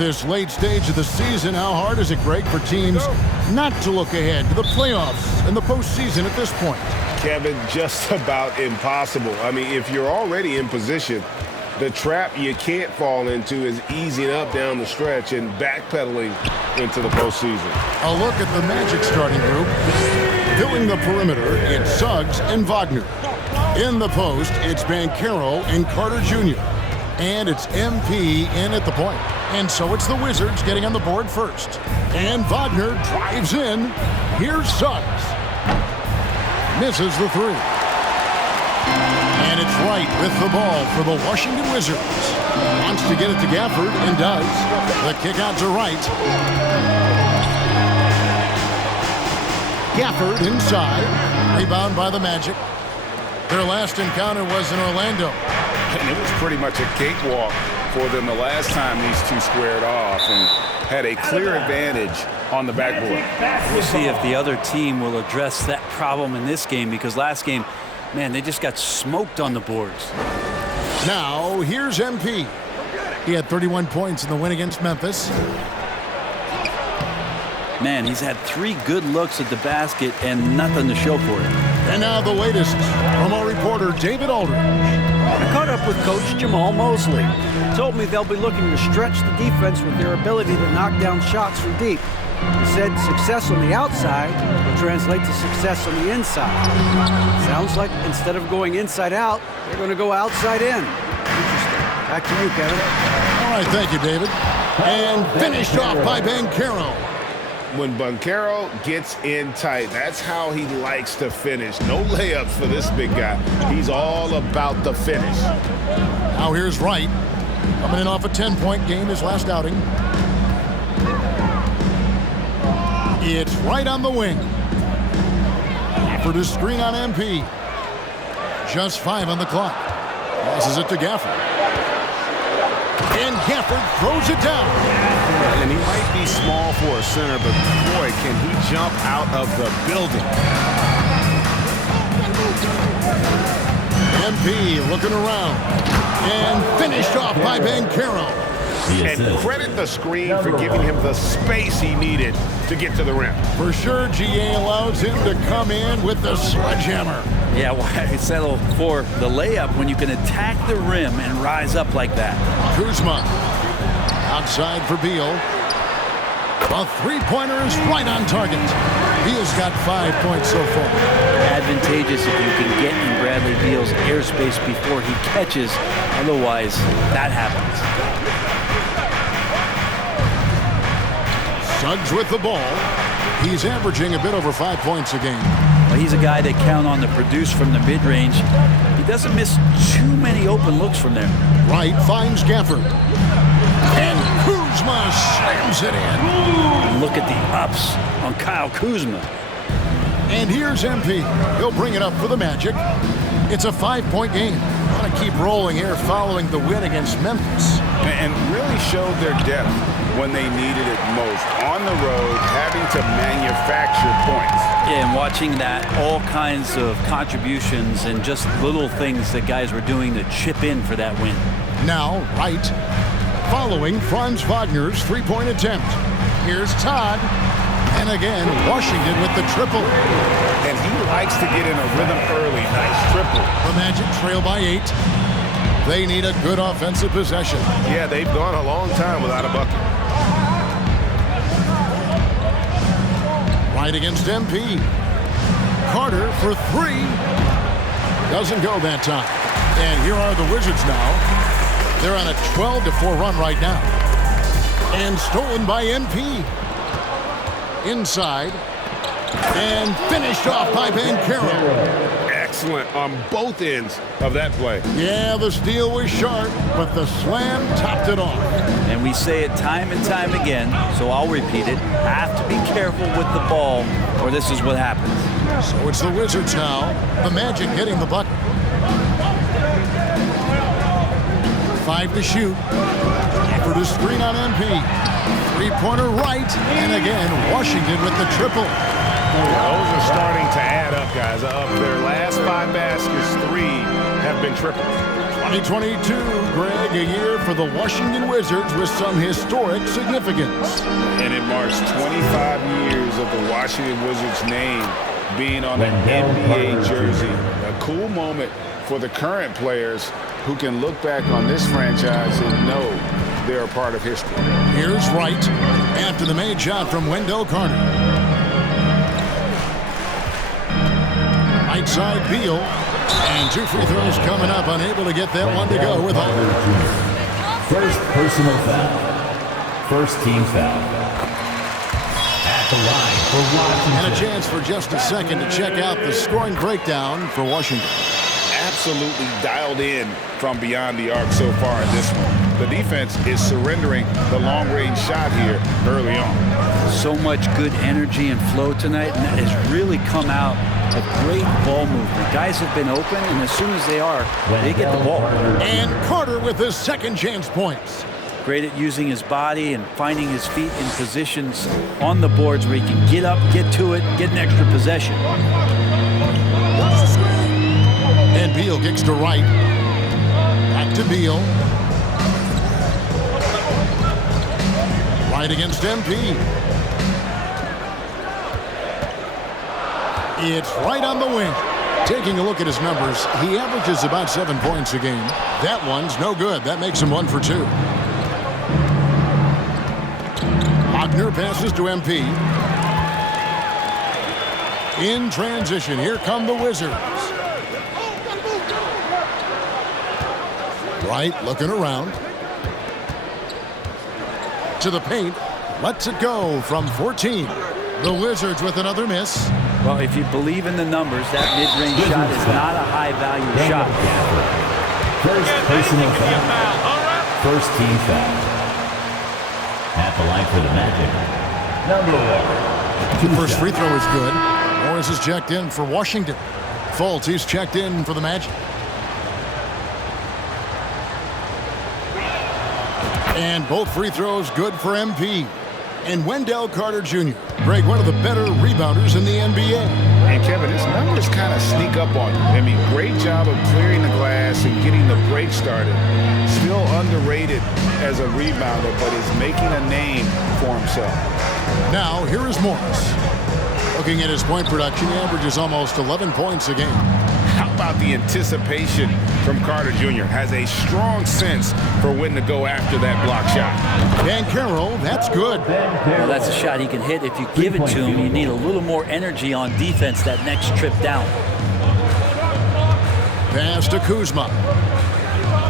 this late stage of the season, how hard is it, Greg, for teams not to look ahead to the playoffs and the postseason at this point? Kevin, just about impossible. I mean, if you're already in position, the trap you can't fall into is easing up down the stretch and backpedaling into the postseason. A look at the Magic starting group. Filling the perimeter, it's Suggs and Wagner. In the post, it's Banchero and Carter Jr. And it's MP in at the point. And so it's the Wizards getting on the board first. And Wagner drives in. Here's Suggs. Misses the three. And it's Wright with the ball for the Washington Wizards. Wants to get it to Gafford and does. The kick out to Wright. Gafford inside. Rebound by the Magic. Their last encounter was in Orlando. And it was pretty much a cakewalk for them the last time these two squared off and had a clear advantage on the backboard. We'll see if the other team will address that problem in this game, because last game, man, they just got smoked on the boards. Now, here's MP. He had 31 points in the win against Memphis. Man, he's had 3 good looks at the basket and nothing to show for it. And now the latest from our reporter, David Aldridge. I caught up with Coach Jamal Mosley. He told me they'll be looking to stretch the defense with their ability to knock down shots from deep. He said success on the outside will translate to success on the inside. Sounds like instead of going inside out, they're going to go outside in. Interesting. Back to you, Kevin. All right, thank you, David. And finished off by Banchero. When Banchero gets in tight, that's how he likes to finish. No layups for this big guy. He's all about the finish. Now here's Wright. Coming in off a 10-point game his last outing. It's Wright on the wing. For the screen on MP. Just 5 on the clock. Passes it to Gafford. And Gafford throws it down. And he might be small for a center, but boy, can he jump out of the building. MP looking around. And finished off by Banchero. And credit the screen for giving him the space he needed to get to the rim. For sure, GA allows him to come in with the sledgehammer. Yeah, why settle for the layup when you can attack the rim and rise up like that? Kuzma outside for Beal. A three-pointer is right on target. Beal's got 5 points so far. Advantageous if you can get in Bradley Beal's airspace before he catches. Otherwise, that happens. Suggs with the ball. He's averaging a bit over 5 points a game. Well, he's a guy they count on to produce from the mid-range. He doesn't miss too many open looks from there. Wright finds Gafford. And Kuzma slams it in. Look at the ups on Kyle Kuzma. And here's MP. He'll bring it up for the Magic. It's a 5-point game. Want to keep rolling here following the win against Memphis. And really showed their depth when they needed it most. On the road, having to manufacture points. Yeah, and watching that, all kinds of contributions and just little things that guys were doing to chip in for that win. Now, Wright, following Franz Wagner's three-point attempt. Here's Todd. And again, Washington with the triple. And he likes to get in a rhythm early. Nice triple. The Magic trail by 8. They need a good offensive possession. Yeah, they've gone a long time without a bucket. Right against MP. Carter for 3. Doesn't go that time. And here are the Wizards now. They're on a 12-4 run right now. And stolen by MP. Inside. And finished off by Banchero. Excellent on both ends of that play. Yeah, the steal was sharp, but the slam topped it off. And we say it time and time again, so I'll repeat it. Have to be careful with the ball, or this is what happens. So it's the Wizards now. The Magic getting the bucket. 5 to shoot. For the screen on MP. Three-pointer right. And again, Washington with the triple. Those are starting to add up, guys. Of their last 5 baskets, 3 have been triples. 2022, Greg, a year for the Washington Wizards with some historic significance. And it marks 25 years of the Washington Wizards name being on an NBA jersey. A cool moment for the current players who can look back on this franchise and know they're a part of history. Here's Wright after the made shot from Wendell Carter. Right side Beal. And 2 free throws coming up. Unable to get that one to go with all. First personal foul. First team foul. At the line for Washington. And a chance for just a second to check out the scoring breakdown for Washington. Absolutely dialed in from beyond the arc so far in this one. The defense is surrendering the long-range shot here early on. So much good energy and flow tonight, and that has really come out of great ball movement. Guys have been open, and as soon as they are, they get the ball. And Carter with his second chance points. Great at using his body and finding his feet in positions on the boards where he can get up, get to it, get an extra possession. And Beal kicks to Wright. Back to Beal. Right against MP. It's Wright on the wing. Taking a look at his numbers, he averages about 7 points a game. That one's no good. That makes him 1 for 2. Wagner passes to MP. In transition, here come the Wizards. Wright looking around. To the paint. Lets it go from 14. The Wizards with another miss. Well, if you believe in the numbers, that mid-range shot is not a high-value shot. First personal foul. First team foul. At the line for the Magic. Number 1. The first free throw is good. Morris is checked in for Washington. Fultz, he's checked in for the Magic. And both free throws good for MP. And Wendell Carter Jr., Greg, one of the better rebounders in the NBA. And Kevin, his numbers kind of sneak up on you. I mean, great job of clearing the glass and getting the break started. Still underrated as a rebounder, but is making a name for himself. Now, here is Morris. Looking at his point production, he averages almost 11 points a game. How about the anticipation from Carter Jr.? Has a strong sense for when to go after that block shot. Banchero, that's good. Well, that's a shot he can hit. If you give it to him, you need a little more energy on defense that next trip down. Pass to Kuzma.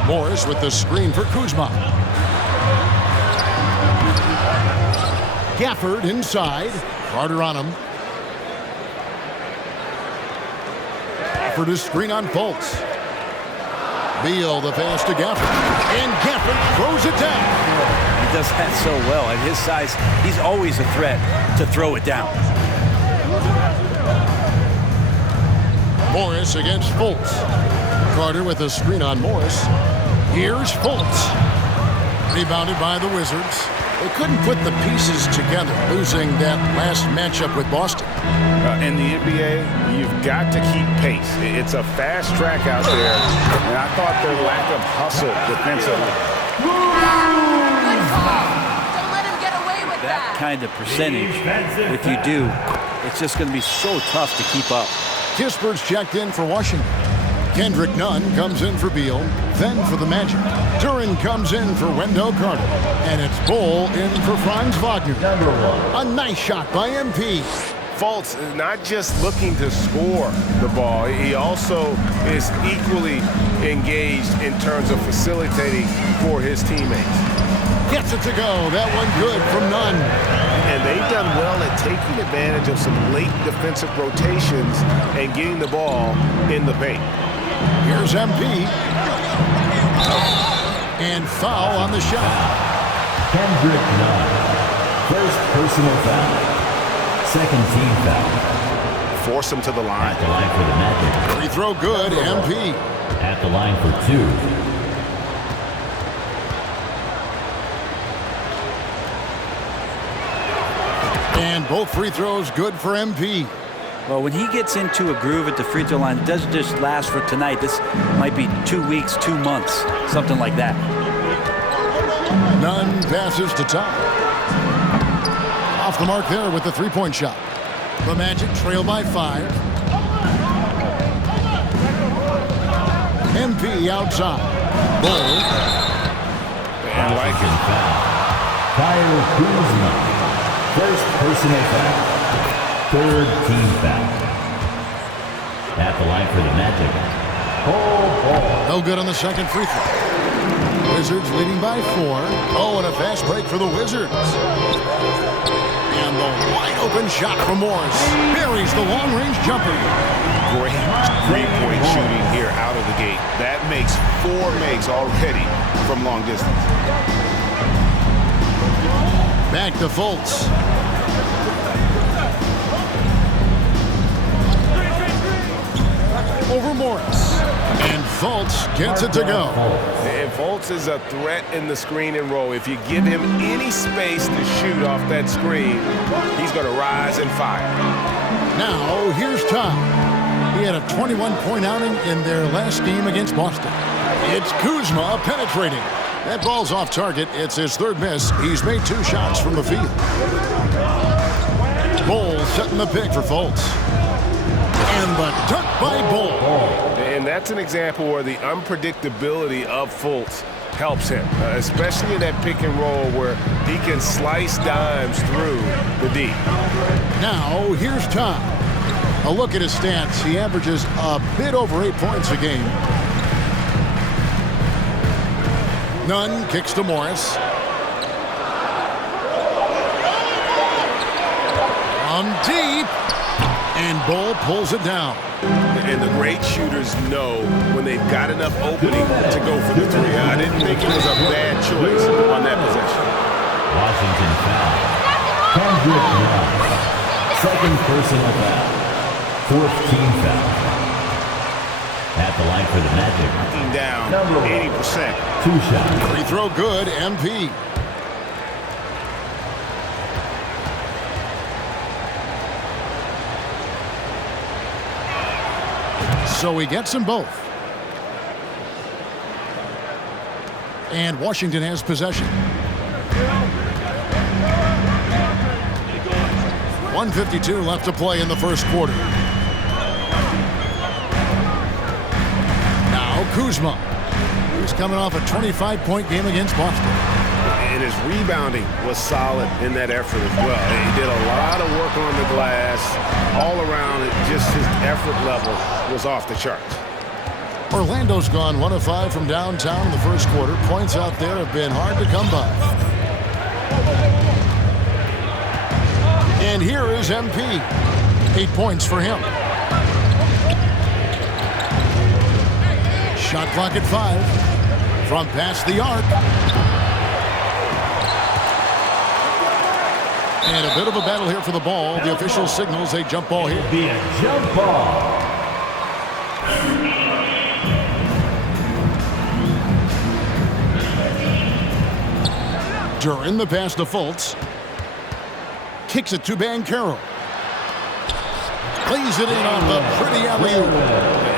Morris with the screen for Kuzma. Gafford inside. Carter on him. Gafford is screen on Fultz. Beal the pass to Gafford. And Gafford throws it down. He does that so well. At his size, he's always a threat to throw it down. Morris against Fultz. Carter with a screen on Morris. Here's Fultz. Rebounded by the Wizards. They couldn't put the pieces together, losing that last matchup with Boston. In the NBA, you've got to keep pace. It's a fast track out there, and I thought their lack of hustle defensively. Good call. Don't let him get away with That kind of percentage, if you do, it's just going to be so tough to keep up. Kisper's checked in for Washington. Kendrick Nunn comes in for Beal, then for the Magic. Duran comes in for Wendell Carter. And it's Bull in for Franz Wagner. Number 1. A nice shot by MP. Fultz is not just looking to score the ball, he also is equally engaged in terms of facilitating for his teammates. Gets it to go. That one good from Nunn. And they've done well at taking advantage of some late defensive rotations and getting the ball in the paint. Here's MP. And foul on the shot. Kendrick Nunn. First personal foul. Second team foul. Force him to the line. At the line for the Magic. Free throw good, MP. At the line for 2. And both free throws good for MP. Well, when he gets into a groove at the free throw line, it doesn't just last for tonight. This might be 2 weeks, 2 months, something like that. Nunn passes to Tom. Off the mark there with the three-point shot. The Magic trail by 5. MP outside. Bull. I like it. Kyle Kuzma. First personal foul. Third team foul. At the line for the Magic. Ball. No good on the second free throw. Wizards leading by 4. Oh, and a fast break for the Wizards. And the wide open shot from Morris. Buries the long-range jumper. Great three-point shooting here out of the gate. That makes 4 makes already from long distance. Back to Fultz. Over Morris. And Fultz gets it to go. And Fultz is a threat in the screen and roll. If you give him any space to shoot off that screen, he's going to rise and fire. Now, here's Tom. He had a 21-point outing in their last game against Boston. It's Kuzma penetrating. That ball's off target. It's his third miss. He's made 2 shots from the field. Bull setting the pick for Fultz. And the dunk by Bull. And that's an example where the unpredictability of Fultz helps him, especially in that pick and roll where he can slice dimes through the D. Now, here's Tom. A look at his stats. He averages a bit over 8 points a game. Nunn kicks to Morris. From deep. And Bull pulls it down. And the great shooters know when they've got enough opening to go for the 3. I didn't think it was a bad choice on that possession. Washington foul. Kendrick Nunn. Second personal foul. 4th team foul. At the line for the Magic. Knocking down Number 80%. 2 shots. Free throw good, MP. So he gets them both. And Washington has possession. 1:52 left to play in the first quarter. Now Kuzma, who's coming off a 25-point game against Boston. And his rebounding was solid in that effort as well. He did a lot of work on the glass. All around, just his effort level was off the charts. Orlando's gone 1 of 5 from downtown in the first quarter. Points out there have been hard to come by. And here is MP. 8 points for him. Shot clock at 5. From past the arc. And a bit of a battle here for the ball. The official signals a jump ball here. Be a jump ball. During the pass to Fultz. Kicks it to Banchero. Lays it in on the pretty alley-oop.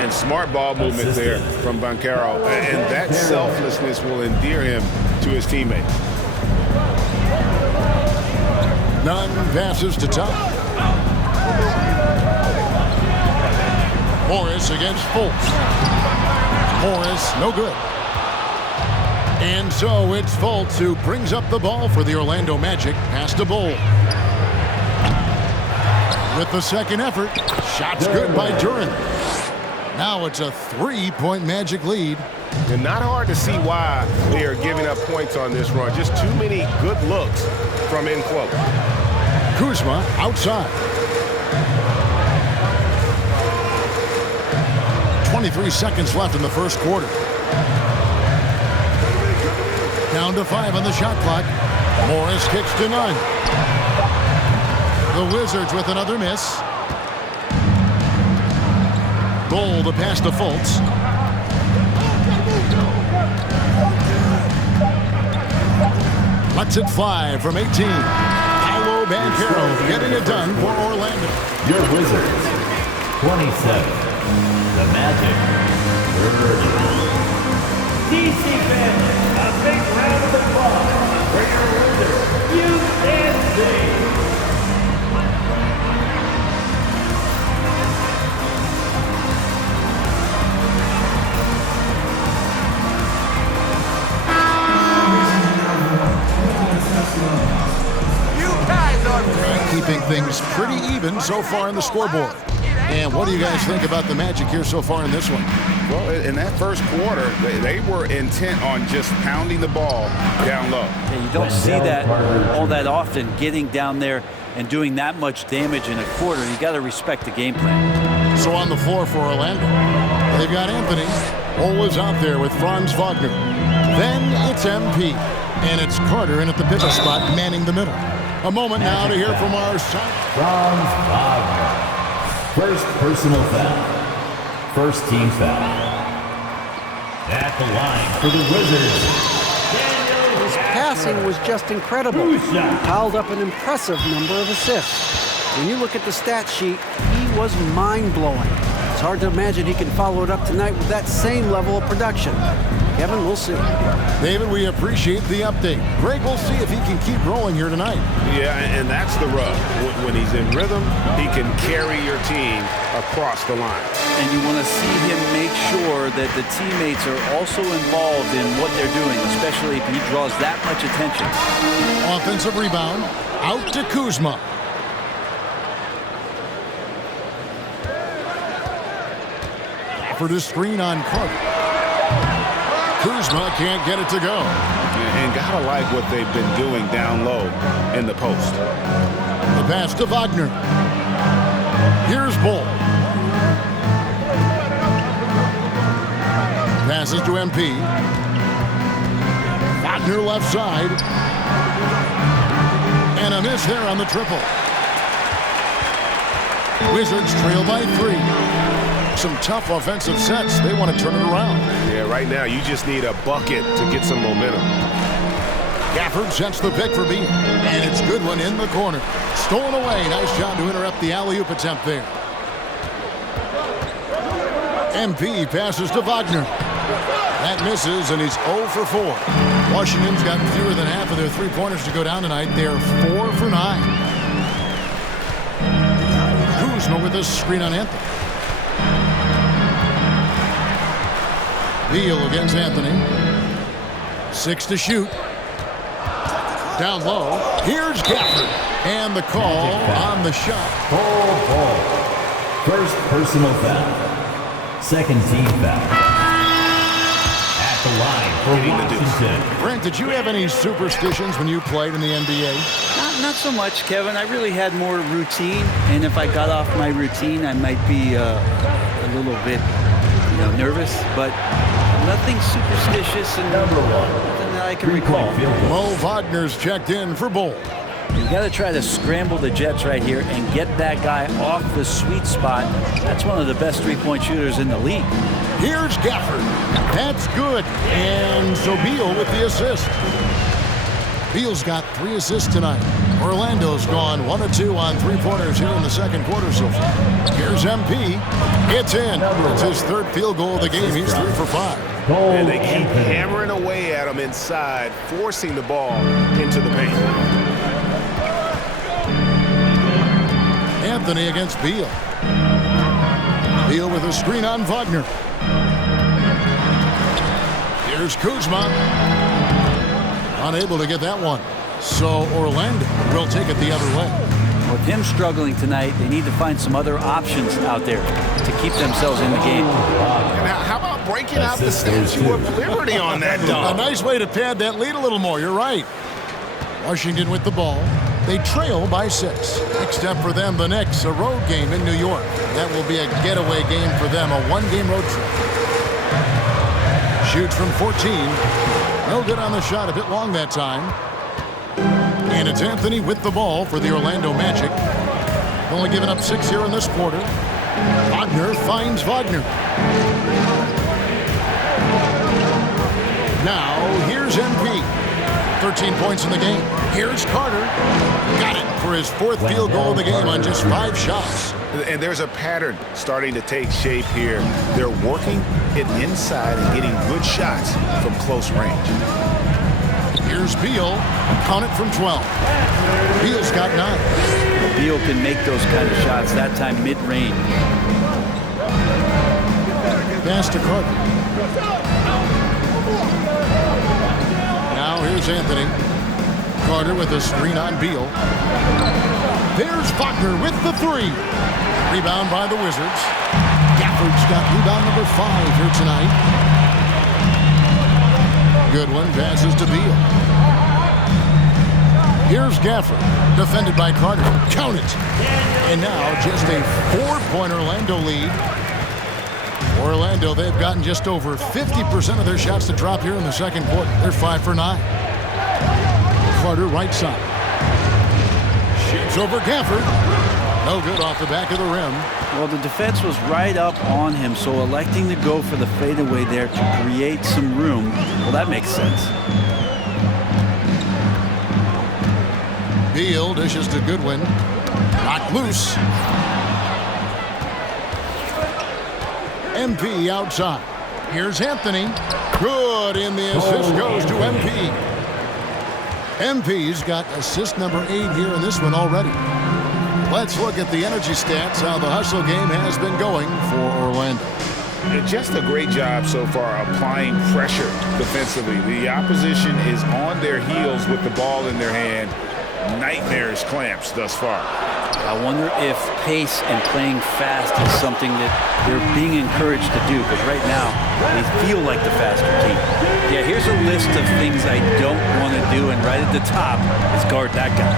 And smart ball movement there from Banchero. And that selflessness will endear him to his teammates. Nunn passes to Tom. Morris against Fultz. Morris, no good. And so it's Fultz who brings up the ball for the Orlando Magic. Pass to Bull. With the second effort, shots good by Duren. Now it's a 3-point Magic lead. And not hard to see why they are giving up points on this run. Just too many good looks from in close. Kuzma outside. 23 seconds left in the first quarter. Down to 5 on the shot clock. Morris kicks to Nunn. The Wizards with another miss. Bull to pass to Fultz. Lets it fly from 18. Paolo Banchero getting it done for Orlando. Your Wizards 27. The Magic. DC fans, a big round of applause for your winner, UNC. Keeping things pretty even so far in the scoreboard. And what do you guys think about the Magic here so far in this one? Well, in that first quarter, they were intent on just pounding the ball down low. Yeah, you don't see that all that often, getting down there and doing that much damage in a quarter. You got to respect the game plan. So on the floor for Orlando, they've got Anthony. Always out there with Franz Wagner. Then it's MP. And it's Carter in at the pivot spot, manning the middle. A moment now to hear from our side. Franz Wagner. First personal foul. First team foul. At the line for the Wizards. His passing was just incredible. He piled up an impressive number of assists. When you look at the stat sheet, he was mind-blowing. It's hard to imagine he can follow it up tonight with that same level of production. Kevin, we'll see. David, we appreciate the update. Greg, we'll see if he can keep rolling here tonight. Yeah, and that's the rub. When he's in rhythm, he can carry your team across the line. And you want to see him make sure that the teammates are also involved in what they're doing, especially if he draws that much attention. Offensive rebound, out to Kuzma. Offered a screen on Carter. Kuzma can't get it to go. And gotta like what they've been doing down low in the post. The pass to Wagner. Here's Bull. Passes to MP. Wagner left side. And a miss there on the triple. Wizards trail by 3. Some tough offensive sets. They want to turn it around. Yeah, right now you just need a bucket to get some momentum. Gafford sets the pick for Beal. And it's Goodwin in the corner. Stolen away. Nice job to interrupt the alley-oop attempt there. MP passes to Wagner. That misses, and he's 0 for 4. Washington's gotten fewer than half of their three-pointers to go down tonight. They're 4 for 9. Kuzma with a screen on Anthony. Beal against Anthony. 6 to shoot. Down low. Here's Gafford. And the call on the shot. Ball. First personal foul. Second team foul. At the line for Washington. Brent, did you have any superstitions when you played in the NBA? Not so much, Kevin. I really had more routine, and if I got off my routine, I might be a little bit, nervous. But nothing superstitious and nothing that I can recall. Mo Wagner's checked in for Bull. You got to try to scramble the Jets right here and get that guy off the sweet spot. That's one of the best three-point shooters in the league. Here's Gafford. That's good. And so Beal with the assist. Beal's got 3 assists tonight. Orlando's gone 1 of 2 on three-pointers here in the second quarter so far. Here's MP. It's in. It's his 3rd field goal of the game. He's 3 for 5. And they keep hammering away at him inside, forcing the ball into the paint. Anthony against Beal. Beal with a screen on Wagner. Here's Kuzma. Unable to get that one. So Orlando will take it the other way. With him struggling tonight, they need to find some other options out there to keep themselves in the game. Now, how about breaking out the Statue of Liberty on that dunk? A nice way to pad that lead a little more. You're right. Washington with the ball. They trail by 6. Next up for them, the Knicks, a road game in New York. That will be a getaway game for them, a 1-game road trip. Shoots from 14. No good on the shot, a bit long that time. And it's Anthony with the ball for the Orlando Magic. Only given up 6 here in this quarter. Wagner finds Wagner. Now, here's MP. 13 points in the game. Here's Carter. Got it for his 4th field goal of the game on just 5 shots. And there's a pattern starting to take shape here. They're working it inside and getting good shots from close range. Here's Beal. Count it from 12. Beal's got 9. Beal can make those kind of shots, that time mid-range. Pass to Carter. Now here's Anthony. Carter with a screen on Beal. There's Wagner with the 3. Rebound by the Wizards. Gafford's got rebound number 5 here tonight. Goodwin passes to Beal. Here's Gafford, defended by Carter. Count it. And now just a 4-point Orlando lead. Orlando, they've gotten just over 50% of their shots to drop here in the second quarter. They're 5 for 9. Carter right side. Shoots over Gafford. No good off the back of the rim. Well, the defense was right up on him, so electing to go for the fadeaway there to create some room, well, that makes sense. Beal dishes to Goodwin. Knocked loose. MP outside. Here's Anthony. Good, in the assist goes to MP. MP's got assist number 8 here in this one already. Let's look at the energy stats, how the hustle game has been going for Orlando. Just a great job so far applying pressure defensively. The opposition is on their heels with the ball in their hand. Nightmares clamps thus far. I wonder if pace and playing fast is something that they're being encouraged to do, because right now they feel like the faster team. Yeah, here's a list of things I don't want to do, and right at the top is guard that guy.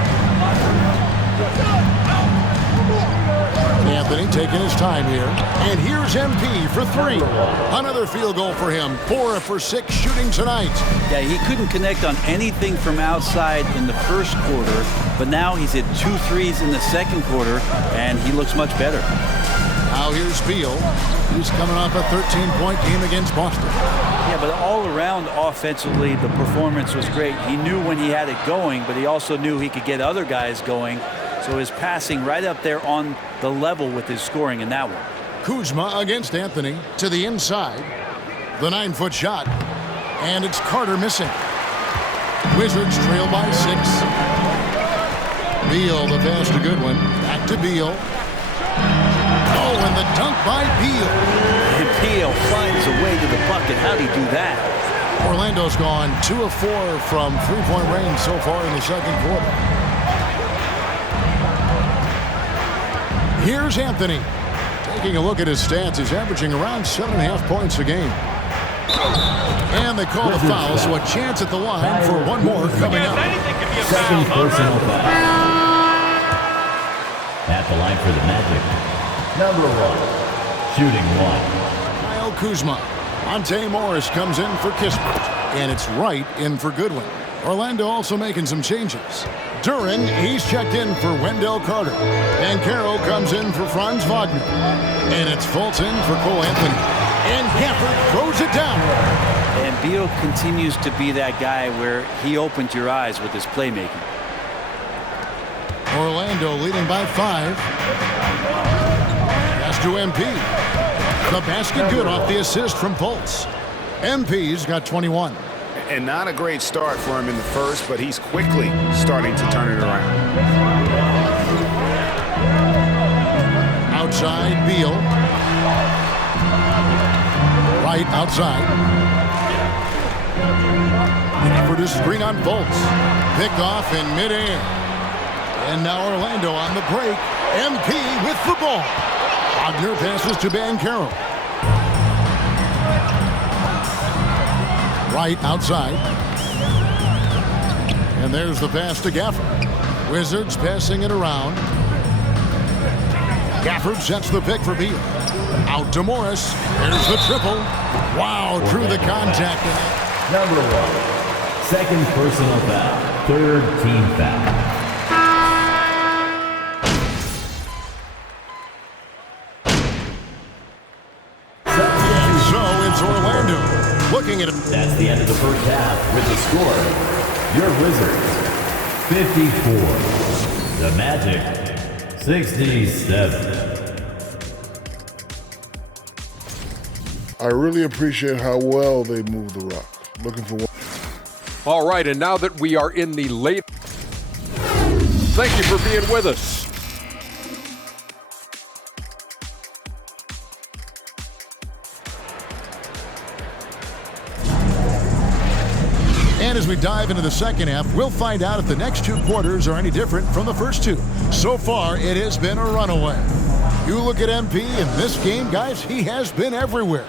Anthony taking his time here. And here's MP for 3. Another field goal for him. 4 for 6 shooting tonight. Yeah, he couldn't connect on anything from outside in the first quarter, but now he's hit 2 threes in the second quarter, and he looks much better. Now here's Beal. He's coming off a 13-point game against Boston. Yeah, but all around offensively, the performance was great. He knew when he had it going, but he also knew he could get other guys going. So his passing right up there on the level with his scoring in that one. Kuzma against Anthony to the inside. The 9-foot shot. And it's Carter missing. Wizards trail by 6. Beal, the pass to Goodwin. Back to Beal. Oh, and the dunk by Beal. And Beal finds a way to the bucket. How'd he do that? Orlando's gone 2 of 4 from 3-point range so far in the second quarter. Here's Anthony. Taking a look at his stats, he's averaging around 7.5 points a game. And they call the foul, so a chance at the line for one more coming up. Second personal foul. At the line for the Magic, number 1, shooting 1. Kyle Kuzma. Monte Morris comes in for Kispert. And it's Wright in for Goodwin. Orlando also making some changes. Duren, he's checked in for Wendell Carter. And Carroll comes in for Franz Wagner. And it's Fulton for Cole Anthony. And Gafford throws it down. And Beal continues to be that guy where he opened your eyes with his playmaking. Orlando leading by 5. Pass to MP. The basket good off the assist from Fultz. MP's got 21. And not a great start for him in the first, but he's quickly starting to turn it around. Outside, Beal. Right outside. For the screen on Fultz. Picked off in midair. And now Orlando on the break. MP with the ball. Wagner passes to Banchero. Right outside. And there's the pass to Gafford. Wizards passing it around. Gafford sets the pick for Beal. Out to Morris. There's the triple. Wow, through the contact. Number 1, second personal foul, third team foul. And so it's Orlando. Looking at it. That's the end of the first half with the score. Your Wizards, 54. The Magic, 67. I really appreciate how well they move the rock. Looking for one. All right, and now that we are in the late, thank you for being with us. And as we dive into the second half, we'll find out if the next 2 quarters are any different from the first 2. So far, it has been a runaway. You look at MP in this game, guys, he has been everywhere.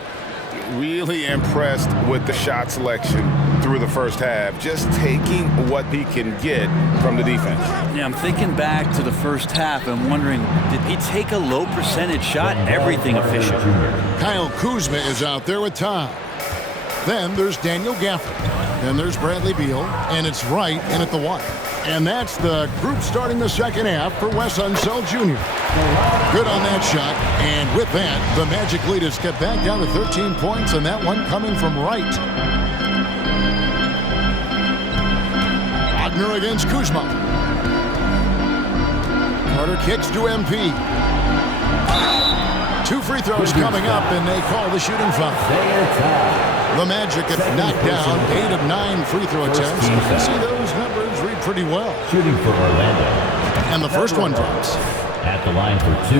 Really impressed with the shot selection through the first half, just taking what he can get from the defense. Yeah, I'm thinking back to the first half and wondering, did he take a low percentage shot? Everything efficient. Kyle Kuzma is out there with Tom. Then there's Daniel Gafford. Then there's Bradley Beal, and it's Wright in at the 1. And that's the group starting the second half for Wes Unseld Jr. Good on that shot, and with that, the Magic lead is kept back down to 13 points, and that one coming from Wright. Wagner against Kuzma. Carter kicks to MP. 2 free throws coming up, and they call the shooting foul. The Magic have knocked down 8 of 9 free throw attempts. You can see those numbers read pretty well. Shooting for Orlando. And the first one drops. At the line for 2.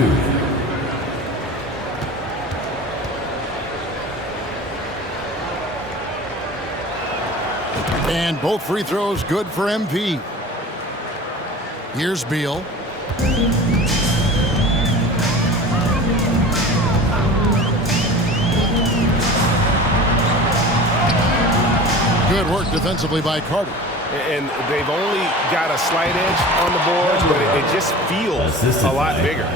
And both free throws good for MP. Here's Beal. Good work defensively by Carter. And they've only got a slight edge on the boards, but it just feels a lot bigger.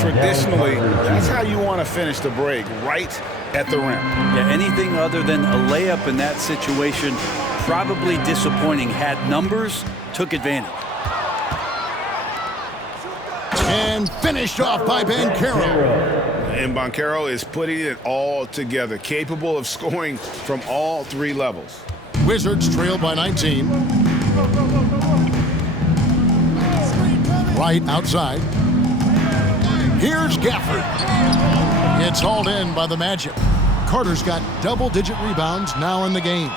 Traditionally, that's how you want to finish the break, right at the rim. Yeah, anything other than a layup in that situation, probably disappointing. Had numbers, took advantage. And finished off by Banchero. And Banchero is putting it all together, capable of scoring from all 3 levels. Wizards trail by 19. Right outside. Here's Gafford. It's hauled in by the Magic. Carter's got double-digit rebounds now in the game.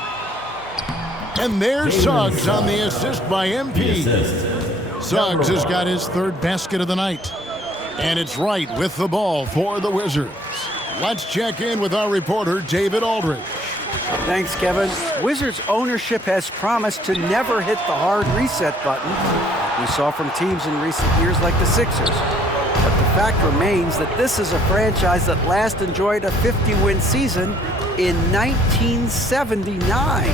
And there's Suggs on the assist by MP. Suggs has got his 3rd basket of the night. And it's Wright with the ball for the Wizards. Let's check in with our reporter, David Aldridge. Thanks, Kevin. Wizards ownership has promised to never hit the hard reset button we saw from teams in recent years like the Sixers. But the fact remains that this is a franchise that last enjoyed a 50-win season in 1979.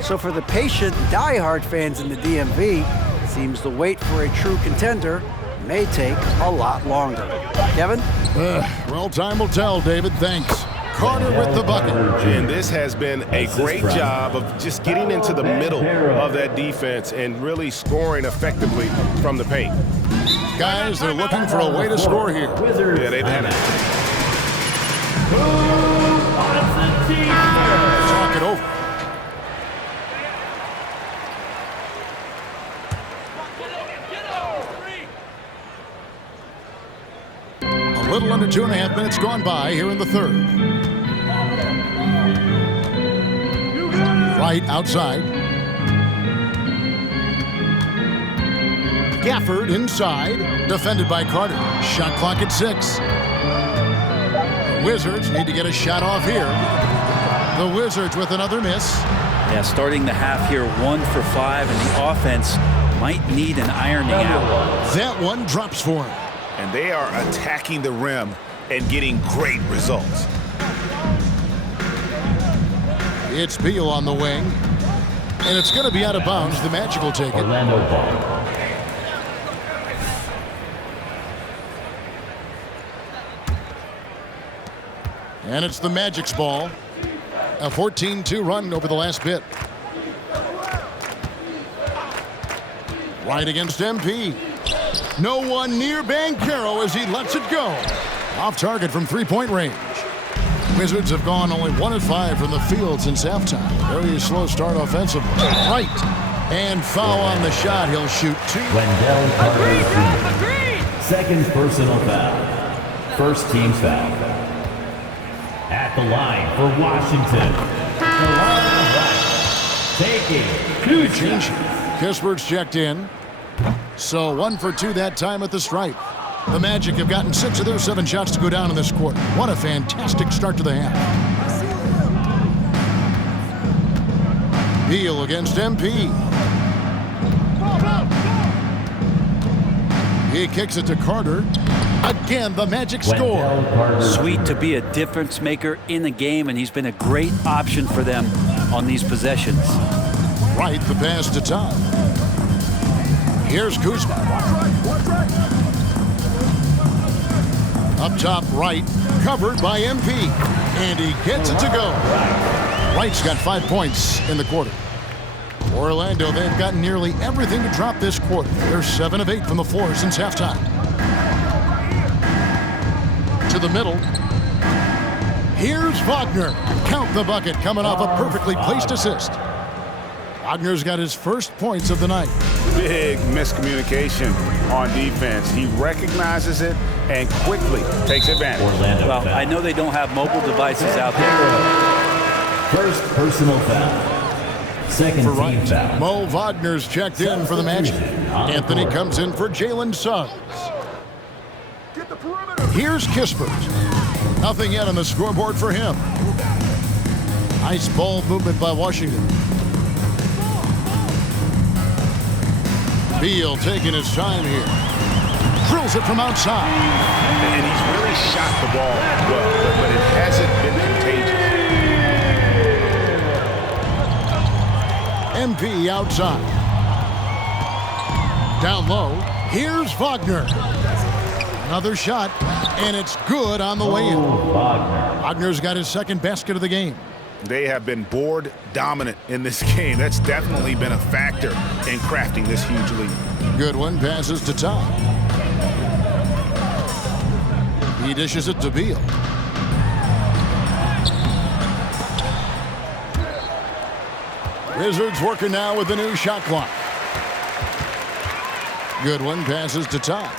So for the patient, diehard fans in the DMV, it seems the wait for a true contender may take a lot longer. Kevin? Well, time will tell, David. Thanks. Carter with the bucket. And this has been a great job of just getting into the middle of that defense and really scoring effectively from the paint. Guys, they're looking for a way to score here. Yeah, they've had it. Talk it over. A little under 2.5 minutes gone by here in the 3rd. Right outside. Gafford inside. Defended by Carter. Shot clock at 6. The Wizards need to get a shot off here. The Wizards with another miss. Yeah, starting the half here 1 for 5, and the offense might need an ironing out. That one drops for him. And they are attacking the rim and getting great results. It's Beal on the wing. And it's going to be out of bounds. The Magic will take it. Orlando ball. And it's the Magic's ball. A 14-2 run over the last bit. Right against MP. No one near Banchero as he lets it go. Off target from 3-point range. Wizards have gone only 1 of 5 from the field since halftime. Very slow start offensively. Right. And foul on the shot. He'll shoot 2. Wendell Carter Jr. Second personal foul. First team foul. At the line for Washington, the line of right, taking Kuzma. Kispert's checked in. So 1 for 2 that time at the stripe. The Magic have gotten 6 of their 7 shots to go down in this quarter. What a fantastic start to the half. Beal against MP. He kicks it to Carter. Again, the Magic score. Sweet to be a difference maker in the game, and he's been a great option for them on these possessions. Right, the pass to Todd. Here's Kuzma. Up top right, covered by MP. And he gets it to go. Wright's got 5 points in the quarter. Orlando, they've gotten nearly everything to drop this quarter. They're 7 of 8 from the floor since halftime. To the middle. Here's Wagner. Count the bucket, coming off a perfectly placed assist. Wagner's got his first points of the night. Big miscommunication on defense. He recognizes it and quickly takes advantage. Orlando Well, foul. I know they don't have mobile devices out there. First personal foul. Second For team Wright, foul. Mo Wagner's checked in for the Magic. Anthony comes in for Jalen Suggs. Here's Kispert. Nothing yet on the scoreboard for him. Nice ball movement by Washington. Beal taking his time here. Drills it from outside. And he's really shot the ball well, but it hasn't been contagious. MP outside. Down low. Here's Wagner. Another shot, and it's good on the way in. Wagner's got his second basket of the game. They have been board dominant in this game. That's definitely been a factor in crafting this huge lead. Good one, passes to Todd. He dishes it to Beal. Wizards working now with the new shot clock. Good one, passes to Todd.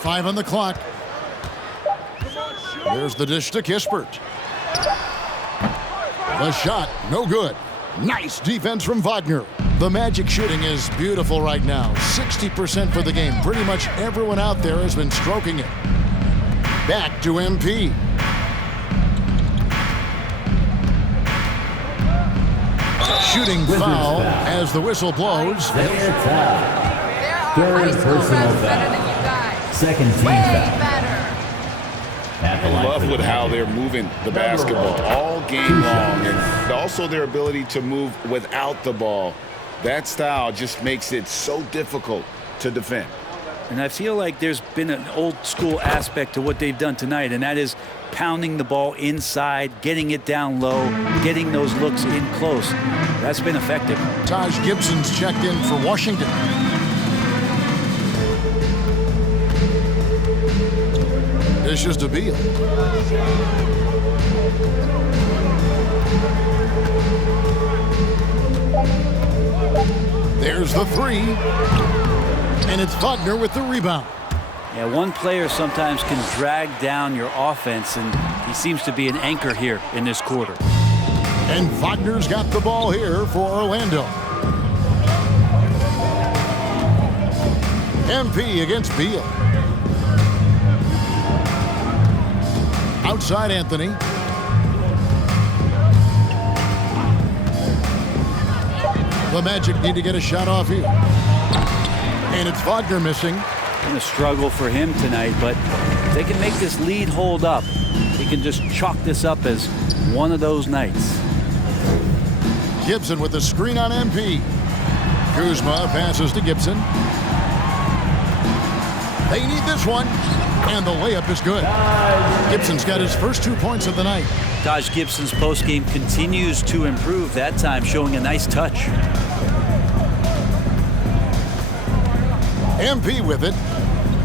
5 on the clock. There's the dish to Kispert. The shot, no good. Nice defense from Wagner. The Magic shooting is beautiful right now. 60% for the game. Pretty much everyone out there has been stroking it. Back to MP. Shooting foul as the whistle blows. Third personal foul. Second team foul. At the line Love for the with how Magic. they're moving the basketball all game long, and also their ability to move without the ball. That style just makes it so difficult to defend. And I feel like there's been an old school aspect to what they've done tonight, and that is pounding the ball inside, getting it down low, getting those looks in close. That's been effective. Taj Gibson's checked in for Washington. Dishes to Beal. There's the three. And it's Wagner with the rebound. Yeah, one player sometimes can drag down your offense, and he seems to be an anchor here in this quarter. And Wagner's got the ball here for Orlando. MP against Beal. Outside Anthony. The Magic need to get a shot off here. And it's Wagner missing. Been a struggle for him tonight, but if they can make this lead hold up, he can just chalk this up as one of those nights. Gibson with the screen on MP. Kuzma passes to Gibson. They need this one. And the layup is good. Gibson's got his first 2 points of the night. Taj Gibson's postgame continues to improve, that time showing a nice touch. MP with it.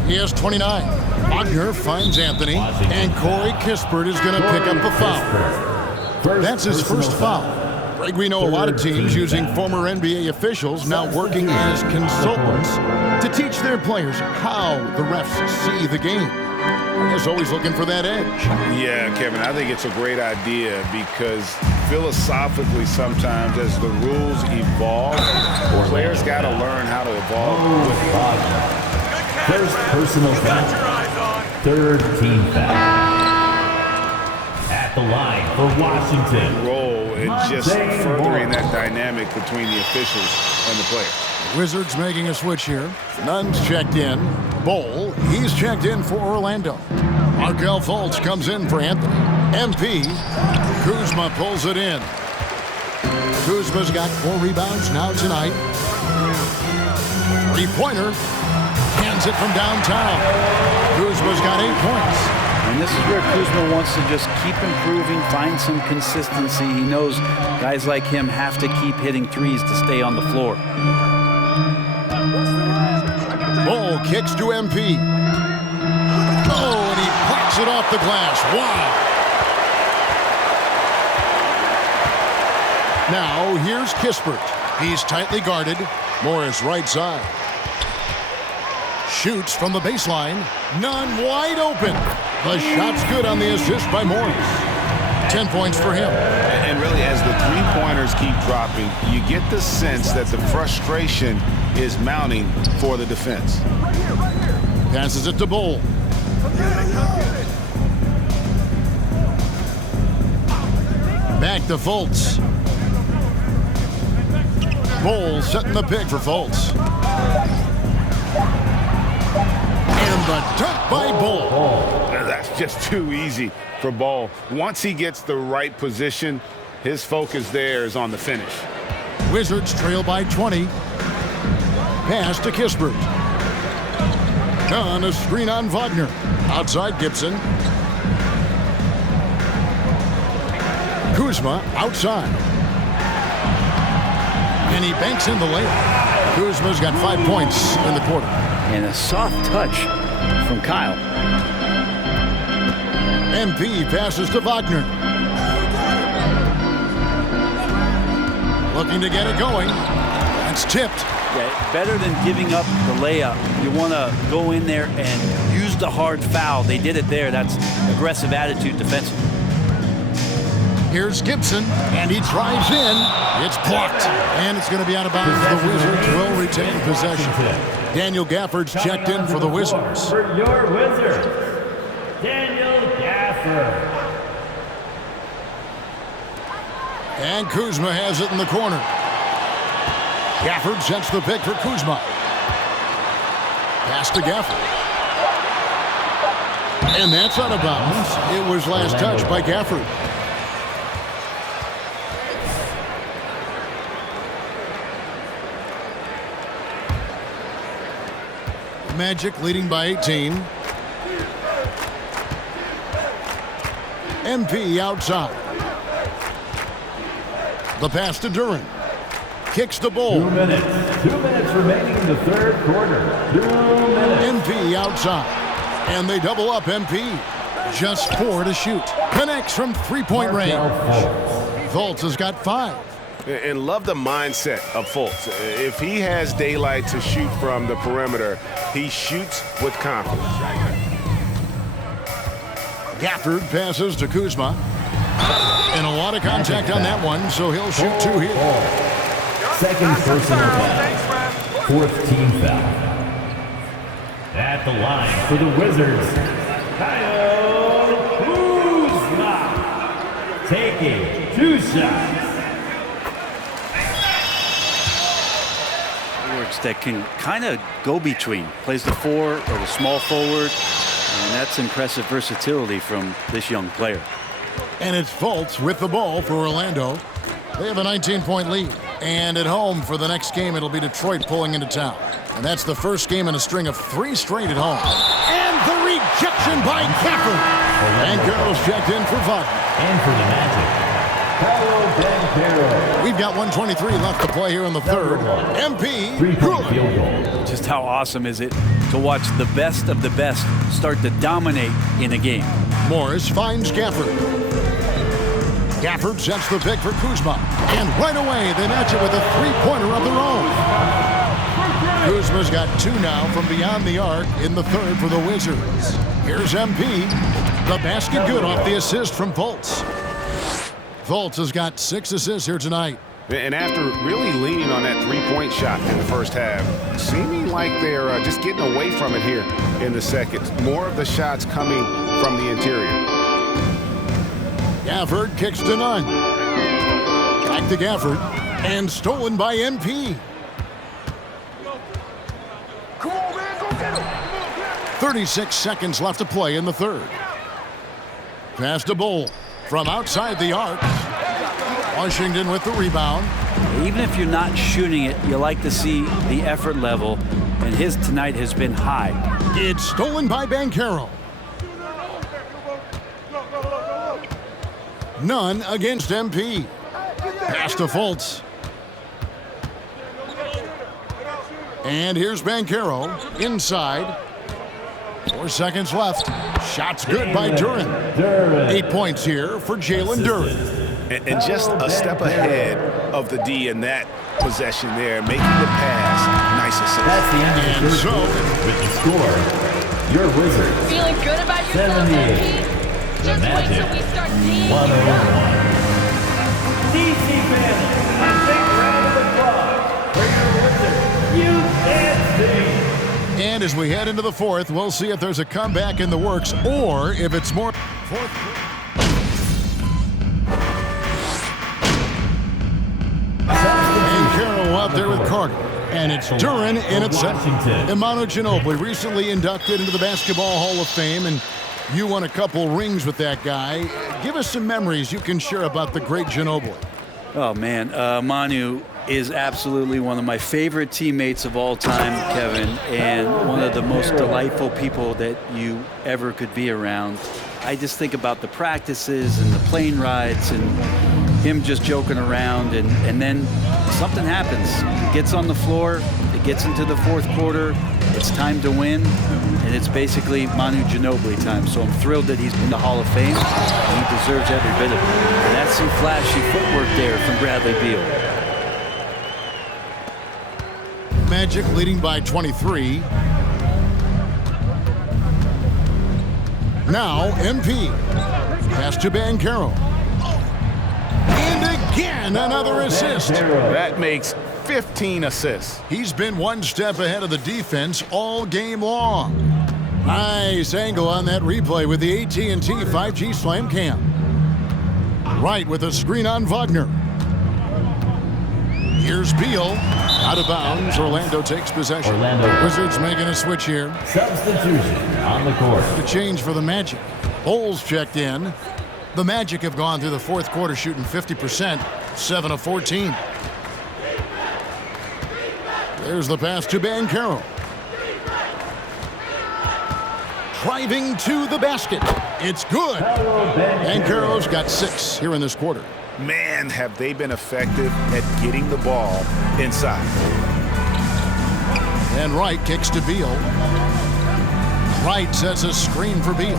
He has 29. Wagner finds Anthony. And Corey Kispert is going to pick up the foul. That's his first foul. Greg, we know a lot of teams using former NBA officials now working as consultants to teach their players how the refs see the game. Is always looking for that edge. Yeah, Kevin, I think it's a great idea because philosophically sometimes as the rules evolve, players got to learn how to evolve with it. First personal foul. Third team foul. At the line for Washington. Role in just furthering that dynamic between the officials and the player. Wizards making a switch here. Nunn's checked in. Bol, he's checked in for Orlando. Markelle Fultz comes in for Anthony. MP, Kuzma pulls it in. Kuzma's got 4 rebounds now tonight. 3-pointer. Hands it from downtown. Kuzma's got 8 points. And this is where Kuzma wants to just keep improving, find some consistency. He knows guys like him have to keep hitting threes to stay on the floor. Bol kicks to MP. Oh, and he plucks it off the glass. Wow. Now, here's Kispert. He's tightly guarded. Morris right side. Shoots from the baseline. Nunn wide open. The shot's good on the assist by Morris. 10 points for him. And really, as the three-pointers keep dropping, you get the sense that the frustration is mounting for the defense. Passes it to Bol. Back to Fultz. Bol setting the pick for Fultz. And the dunk by Bol. That's just too easy for Bol. Once he gets the right position, his focus there is on the finish. Wizards trail by 20. Pass to Kispert. On a screen on Wagner. Outside Gibson. Kuzma outside. And he banks in the layup. Kuzma's got 5 points in the quarter. And a soft touch from Kyle. MP passes to Wagner. Looking to get it going. It's tipped. Yeah, better than giving up the layup. You want to go in there and use the hard foul. They did it there. That's aggressive attitude defensively. Here's Gibson, and he drives in. It's blocked, and it's going to be out of bounds. The Wizards will retain possession. Daniel Gafford's checked in for the Wizards. For your Wizards, Daniel Gafford. And Kuzma has it in the corner. Gafford sets the pick for Kuzma. Pass to Gafford. And that's out of bounds. It was last touched by Gafford. Magic leading by 18. MP outside. The pass to Duren. Kicks the Bol. 2 minutes. 2 minutes remaining in the third quarter. 2 minutes. MP outside. And they double up MP. Just 4 to shoot. Connects from 3-point range. Fultz has got 5. And love the mindset of Fultz. If he has daylight to shoot from the perimeter, he shoots with confidence. Gafford passes to Kuzma. And a lot of contact on that one, so he'll shoot 2 here. Second personal foul. Fourth team foul. At the line for the Wizards, Kyle Kuzma. Taking 2 shots. That can kind of go between. Plays the 4 or the small forward. And that's impressive versatility from this young player. And it's Fultz with the ball for Orlando. They have a 19-point lead. And at home for the next game, it'll be Detroit pulling into town. And that's the first game in a string of 3 straight at home. And the rejection by Gafford. And Carroll's checked in for Wagner. And for the Magic, we've got 1:23 left to play here in the third. MP, 3-point field goal. Just how awesome is it to watch the best of the best start to dominate in a game. Morris finds Gafford. Gafford sets the pick for Kuzma. And right away, they match it with a 3-pointer of their own. Kuzma's got 2 now from beyond the arc in the third for the Wizards. Here's MP. The basket good off the assist from Fultz. Fultz has got 6 assists here tonight. And after really leaning on that three-point shot in the first half, seeming like they're just getting away from it here in the second. More of the shots coming from the interior. Gafford kicks to none. Back to Gafford. And stolen by MP. 36 seconds left to play in the third. Pass to Bol from outside the arc. Washington with the rebound. Even if you're not shooting it, you like to see the effort level, and his tonight has been high. It's stolen by Banchero. None against MP. Pass to Fultz. And here's Banchero inside. 4 seconds left. Shots good by Duren. 8 points here for Jalen Duren. And just a step ahead of the D in that possession there, making the pass. Nice assist. That's the end of the first quarter. With the score, your Wizards. Feeling good about yourself, 78. MP? The Just wait Magic. till we start seeing 101. DC fans, a big round of applause for your Wizards. You can't see. And as we head into the fourth, we'll see if there's a comeback in the works or if it's more. Banchero out there with Carter. And it's Duren in at center. Imanu Ginobili, recently inducted into the Basketball Hall of Fame, and you won a couple rings with that guy. Give us some memories you can share about the great Ginobili. Oh, man. Manu is absolutely one of my favorite teammates of all time, Kevin, and one of the most delightful people that you ever could be around. I just think about the practices and the plane rides and him just joking around, and then something happens. He gets on the floor, it gets into the fourth quarter, it's time to win, and it's basically Manu Ginobili time. So I'm thrilled that he's in the Hall of Fame, and he deserves every bit of it. And that's some flashy footwork there from Bradley Beal. Magic leading by 23. Now MP. Pass to Banchero. And again, another assist. That makes 15 assists. He's been one step ahead of the defense all game long. Nice angle on that replay with the AT&T 5G Slam Cam. Right with a screen on Wagner. Here's Beal. Out of bounds. Orlando takes possession. Wizards making a switch here. Substitution on the court. The change for the Magic. Bulls checked in. The Magic have gone through the fourth quarter shooting 50%, 7 of 14. There's the pass to Banchero. Driving to the basket. It's good. Banchero's got 6 here in this quarter. Man, have they been effective at getting the ball inside. And Wright kicks to Beal. Wright sets a screen for Beal.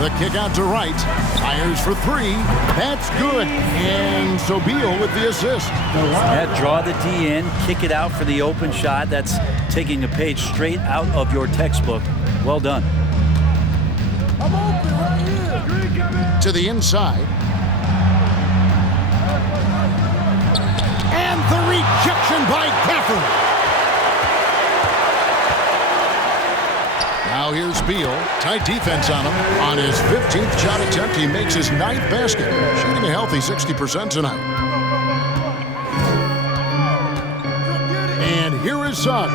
The kick out to Wright. Fires for 3. That's good. And so Beal with the assist. Yeah, draw the D in, kick it out for the open shot. That's taking a page straight out of your textbook. Well done. I'm open right here. To the inside. And the rejection by Gafford. Now here's Beal. Tight defense on him. On his 15th shot attempt, he makes his 9th basket. Shooting a healthy 60% tonight. And here is Suggs.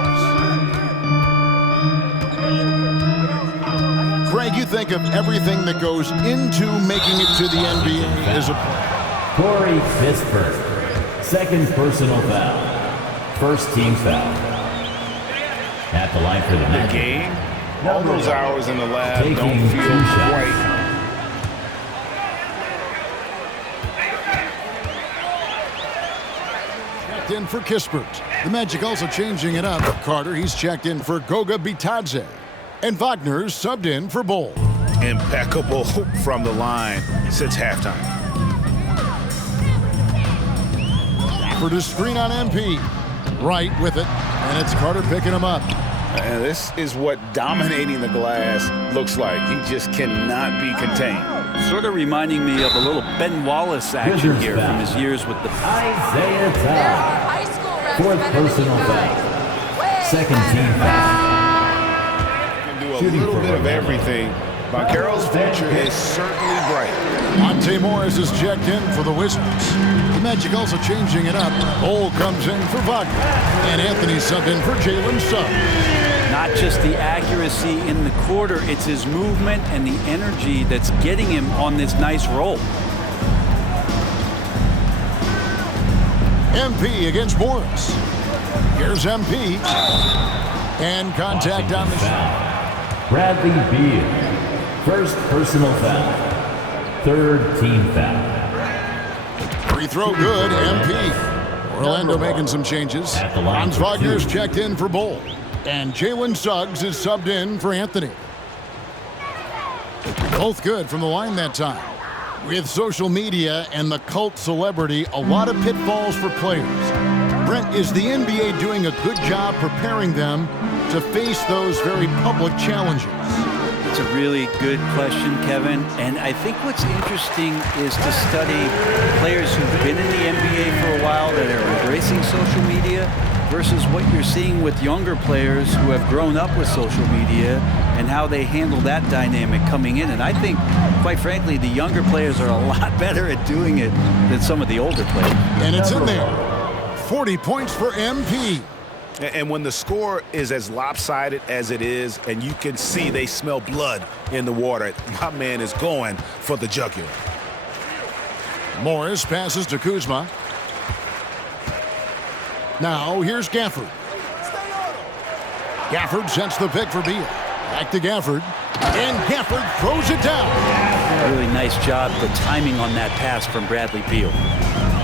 Craig, you think of everything that goes into making it to the NBA as a... Corey Kispert. Second personal foul. First team foul. At the line for the Magic. Game. All those hours in the lab Taking don't feel 2 shots. quite. Checked in for Kispert. The Magic also changing it up. Carter, he's checked in for Goga Bitadze. And Wagner's subbed in for Bol. Impeccable from the line since halftime. For the screen on MP. right with it, and it's Carter picking him up. And this is what dominating the glass looks like. He just cannot be contained. Sort of reminding me of a little Ben Wallace action here from his years with the... Isaiah Todd. Fourth personal foul. Second team foul. Can do a little bit of everything. Banchero's future is certainly bright. Monte Morris is checked in for the Wizards. The Magic also changing it up. Cole comes in for Wagner. And Anthony subbed in for Jalen Suggs. Not just the accuracy in the quarter, it's his movement and the energy that's getting him on this nice roll. MP against Morris. Here's MP. And contact on the shot. Bradley Beal. First personal foul. Third team foul. Free throw good, MP. Orlando making some changes. Franz Wagner's checked in for Bull. And Jalen Suggs is subbed in for Anthony. Both good from the line that time. With social media and the cult celebrity, a lot of pitfalls for players. Brent, is the NBA doing a good job preparing them to face those very public challenges? It's a really good question, Kevin. And I think what's interesting is to study players who've been in the NBA for a while that are embracing social media versus what you're seeing with younger players who have grown up with social media and how they handle that dynamic coming in. And I think, quite frankly, the younger players are a lot better at doing it than some of the older players. And it's in there. 40 points for MP. And when the score is as lopsided as it is, and you can see they smell blood in the water, my man is going for the jugular. Morris passes to Kuzma. Now here's Gafford. Gafford sets the pick for Beal. Back to Gafford. And Gafford throws it down. Really nice job, the timing on that pass from Bradley Beal.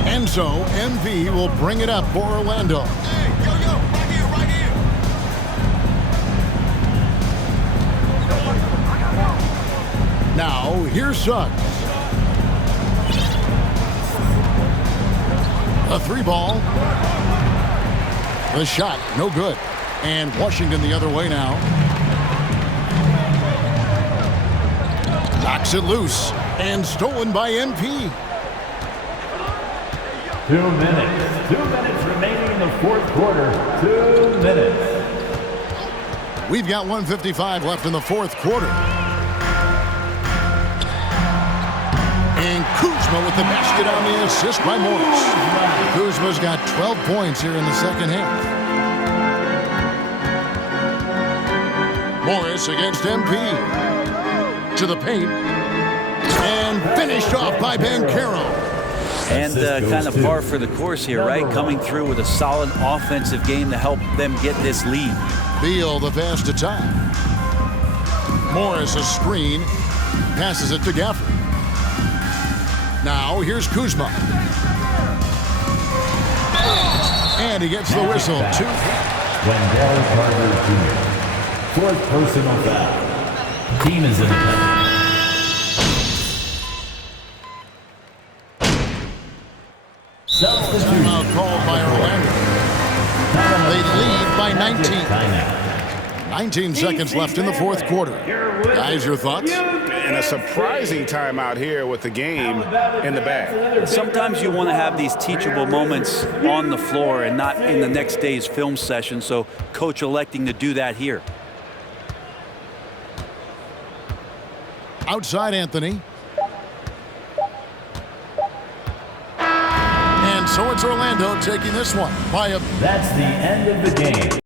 And so MP will bring it up for Orlando. Now, here's Suggs. A three ball. The shot, no good. And Washington the other way now. Knocks it loose. And stolen by MP. 2 minutes. 2 minutes remaining in the fourth quarter. 2 minutes. We've got 1:55 left in the fourth quarter. And Kuzma with the basket on the assist by Morris. Kuzma's got 12 points here in the second half. Morris against MP. To the paint. And finished off by Banchero. And kind of par for the course here, right? Coming through with a solid offensive game to help them get this lead. Beal the pass to Todd. Morris a screen. Passes it to Gafford. Now here's Kuzma. And he gets the whistle. Two. Wendell Carter Jr. Fourth personal foul. Team is in the penalty. Timeout called by Orlando. They lead by 19. 19 seconds left in the fourth quarter. Guys, your thoughts? And a surprising timeout here with the game in the bag. Sometimes you want to have these teachable moments on the floor and not in the next day's film session, so coach electing to do that here. Outside Anthony. And so it's Orlando taking this one by a... That's the end of the game.